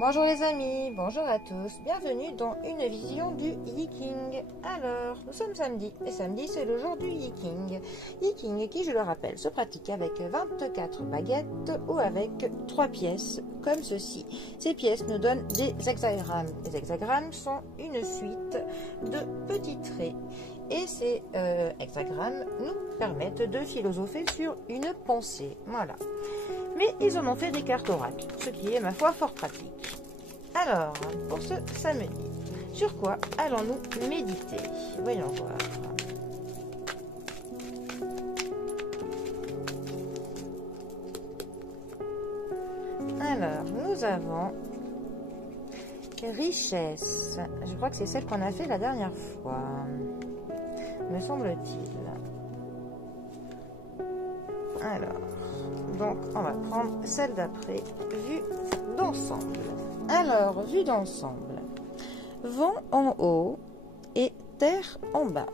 Bonjour les amis, bonjour à tous, bienvenue dans une vision du Yiking. Alors, nous sommes samedi, et samedi c'est le jour du Yiking. Yiking qui, je le rappelle, se pratique avec 24 baguettes ou avec 3 pièces, comme ceci. Ces pièces nous donnent des hexagrammes. Les hexagrammes sont une suite de petits traits. Et ces hexagrammes nous permettent de philosopher sur une pensée. Voilà. Mais ils en ont fait des cartes oracles, ce qui est, ma foi, fort pratique. Alors, pour ce samedi, sur quoi allons-nous méditer? Voyons voir. Alors, nous avons richesse. Je crois que c'est celle qu'on a fait la dernière fois, me semble-t-il. Alors, donc on va prendre celle d'après, vue d'ensemble. Alors, vue d'ensemble. Vent en haut et terre en bas.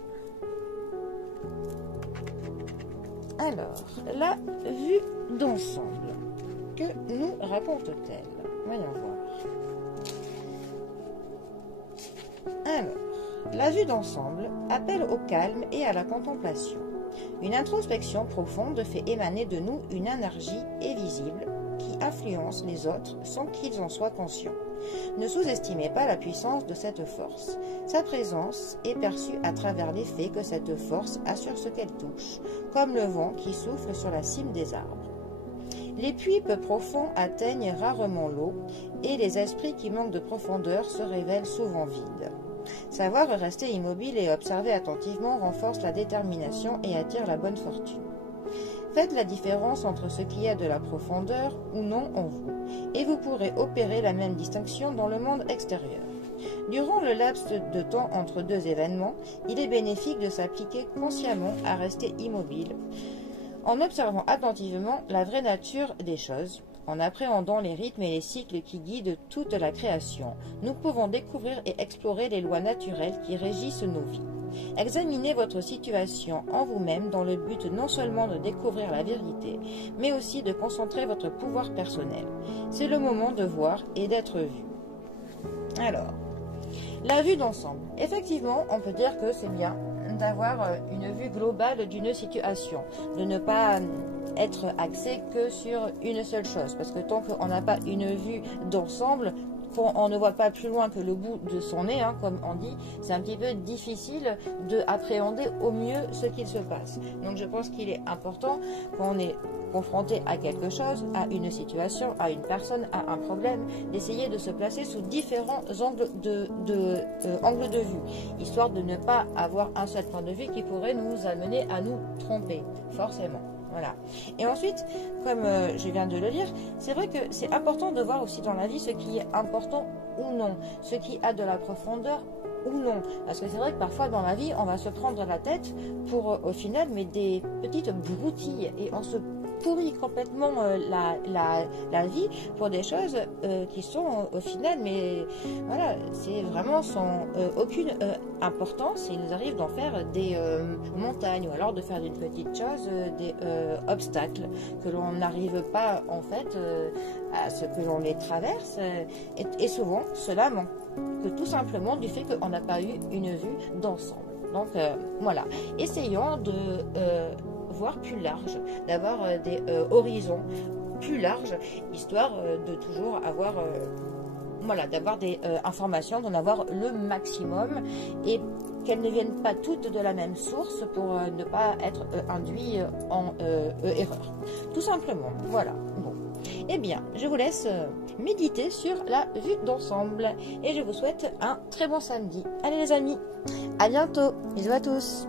Alors, la vue d'ensemble, que nous raconte-t-elle? Voyons voir. Alors, la vue d'ensemble appelle au calme et à la contemplation. Une introspection profonde fait émaner de nous une énergie invisible qui influence les autres sans qu'ils en soient conscients. Ne sous-estimez pas la puissance de cette force. Sa présence est perçue à travers l'effet que cette force a sur ce qu'elle touche, comme le vent qui souffle sur la cime des arbres. Les puits peu profonds atteignent rarement l'eau et les esprits qui manquent de profondeur se révèlent souvent vides. Savoir rester immobile et observer attentivement renforce la détermination et attire la bonne fortune. Faites la différence entre ce qui a de la profondeur ou non en vous, et vous pourrez opérer la même distinction dans le monde extérieur. Durant le laps de temps entre deux événements, il est bénéfique de s'appliquer consciemment à rester immobile, en observant attentivement la vraie nature des choses. En appréhendant les rythmes et les cycles qui guident toute la création, nous pouvons découvrir et explorer les lois naturelles qui régissent nos vies. Examinez votre situation en vous-même dans le but non seulement de découvrir la vérité, mais aussi de concentrer votre pouvoir personnel. C'est le moment de voir et d'être vu. Alors, la vue d'ensemble. Effectivement, on peut dire que c'est bien d'avoir une vue globale d'une situation, de ne pas être axé que sur une seule chose, parce que tant qu'on n'a pas une vue d'ensemble, qu'on ne voit pas plus loin que le bout de son nez, comme on dit, c'est un petit peu difficile d'appréhender au mieux ce qu'il se passe. Donc je pense qu'il est important, quand on est confronté à quelque chose, à une situation, à une personne, à un problème, d'essayer de se placer sous différents angles angles de vue, histoire de ne pas avoir un seul point de vue qui pourrait nous amener à nous tromper, forcément. Voilà. Et ensuite, comme je viens de le lire, c'est vrai que c'est important de voir aussi dans la vie ce qui est important ou non, ce qui a de la profondeur ou non. Parce que c'est vrai que parfois dans la vie, on va se prendre la tête pour au final mais des petites broutilles et on se pourrit complètement la vie pour des choses qui sont au final, mais voilà, c'est vraiment sans aucune importance. Il nous arrive d'en faire des montagnes ou alors de faire d'une petite chose des obstacles que l'on n'arrive pas en fait à ce que l'on les traverse et souvent cela manque que tout simplement du fait qu'on n'a pas eu une vue d'ensemble. Donc voilà, essayons de voir plus large, d'avoir des horizons plus larges, histoire de toujours avoir voilà, d'avoir des informations, d'en avoir le maximum et qu'elles ne viennent pas toutes de la même source pour ne pas être induit en erreur. Tout simplement, voilà. Bon. Eh bien, je vous laisse méditer sur la vue d'ensemble et je vous souhaite un très bon samedi. Allez les amis, à bientôt, bisous à tous.